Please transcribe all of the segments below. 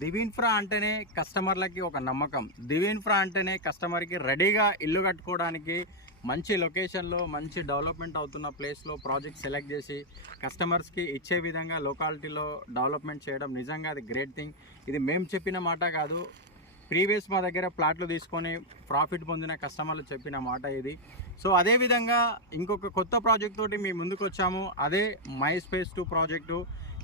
దివిన్ఫ్రా అంటేనే కస్టమర్లకి ఒక నమ్మకం. దివిన్ఫ్రా అంటేనే కస్టమర్కి రెడీగా ఇల్లు కట్టుకోవడానికి మంచి లొకేషన్లో మంచి డెవలప్మెంట్ అవుతున్న ప్లేస్లో ప్రాజెక్ట్ సెలెక్ట్ చేసి కస్టమర్స్కి ఇచ్చే విధంగా లొకాలిటీలో డెవలప్మెంట్ చేయడం నిజంగా అది గ్రేట్ థింగ్. ఇది మేము చెప్పిన మాట కాదు, ప్రీవియస్ మా దగ్గర ప్లాట్లు తీసుకొని ప్రాఫిట్ పొందిన కస్టమర్లు చెప్పిన మాట ఇది. సో అదేవిధంగా ఇంకొక కొత్త ప్రాజెక్ట్ తోటి మీ ముందుకు వచ్చాము. అదే మై స్పేస్ 2 ప్రాజెక్టు.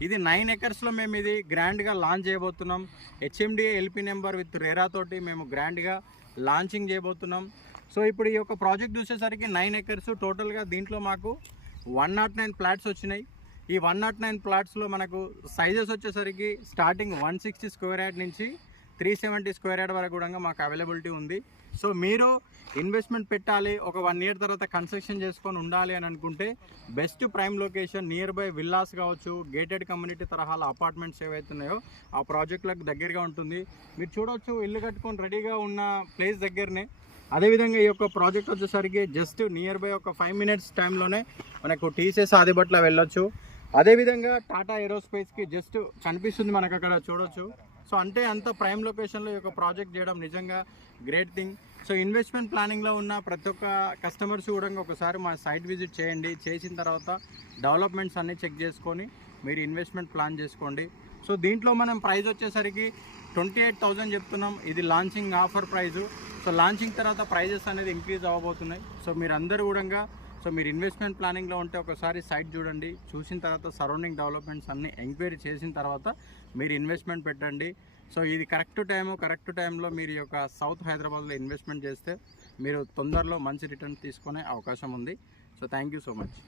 ఇది 9 ఎకర్స్లో మేము ఇది గ్రాండ్గా లాంచ్ చేయబోతున్నాం. HMDA LP number with RERA తోటి మేము గ్రాండ్గా లాంచింగ్ చేయబోతున్నాం. సో ఇప్పుడు ఈ యొక్క ప్రాజెక్ట్ చూసేసరికి 9 ఎకర్స్ టోటల్గా. దీంట్లో మాకు 109 ప్లాట్స్ వచ్చినాయి. ఈ 109 ప్లాట్స్లో మనకు సైజెస్ వచ్చేసరికి స్టార్టింగ్ 160 స్క్వేర్ యార్డ్ నుంచి 370 స్క్వేర్ యార్డ్ వరకు కూడా మాకు అవైలబిలిటీ ఉంది. సో మీరు ఇన్వెస్ట్మెంట్ పెట్టాలి, ఒక 1 ఇయర్ తర్వాత కన్స్ట్రక్షన్ చేసుకొని ఉండాలి అని అనుకుంటే best prime location near by villas కావచ్చు, గేటెడ్ కమ్యూనిటీ తరహాల అపార్ట్మెంట్స్ ఏవైతున్నాయో ఆ ప్రాజెక్టులకు దగ్గరగా ఉంటుంది. మీరు చూడవచ్చు ఇల్లు కట్టుకొని రెడీగా ఉన్న ప్లేస్ దగ్గరనే. అదేవిధంగా ఈ యొక్క ప్రాజెక్ట్ వచ్చేసరికి జస్ట్ నియర్ బై ఒక 5 మినిట్స్ టైంలోనే మనకు టీసీఎస్ ఆదిబట్ల వెళ్ళొచ్చు. అదేవిధంగా టాటా ఏరోస్పేస్కి జస్ట్ కనిపిస్తుంది మనకు అక్కడ చూడొచ్చు. సో అంటే అంత ప్రైమ్ లొకేషన్లో ఈ యొక్క ప్రాజెక్ట్ చేయడం నిజంగా గ్రేట్ థింగ్. సో ఇన్వెస్ట్మెంట్ ప్లానింగ్లో ఉన్న ప్రతి ఒక్క కస్టమర్స్ కూడా ఒకసారి మా సైట్ విజిట్ చేయండి. చేసిన తర్వాత డెవలప్మెంట్స్ అన్నీ చెక్ చేసుకొని మీరు ఇన్వెస్ట్మెంట్ ప్లాన్ చేసుకోండి. సో దీంట్లో మనం ప్రైస్ వచ్చేసరికి 28,000 చెప్తున్నాం. ఇది launching offer price. So launching తర్వాత ప్రైజెస్ అనేది ఇంక్రీజ్ అవ్వబోతున్నాయి. సో మీరు అందరూ కూడా మీరు ఇన్వెస్ట్మెంట్ ప్లానింగ్లో ఉంటే ఒకసారి సైట్ చూడండి. చూసిన తర్వాత సరౌండింగ్ డెవలప్మెంట్స్ అన్నీ ఎంక్వైరీ చేసిన తర్వాత మీరు ఇన్వెస్ట్మెంట్ పెట్టండి. సో ఇది కరెక్ట్ టైంలో మీరు యొక్క సౌత్ హైదరాబాద్లో ఇన్వెస్ట్మెంట్ చేస్తే మీరు తొందరలో మంచి రిటర్న్ తీసుకునే అవకాశం ఉంది. So thank you so much.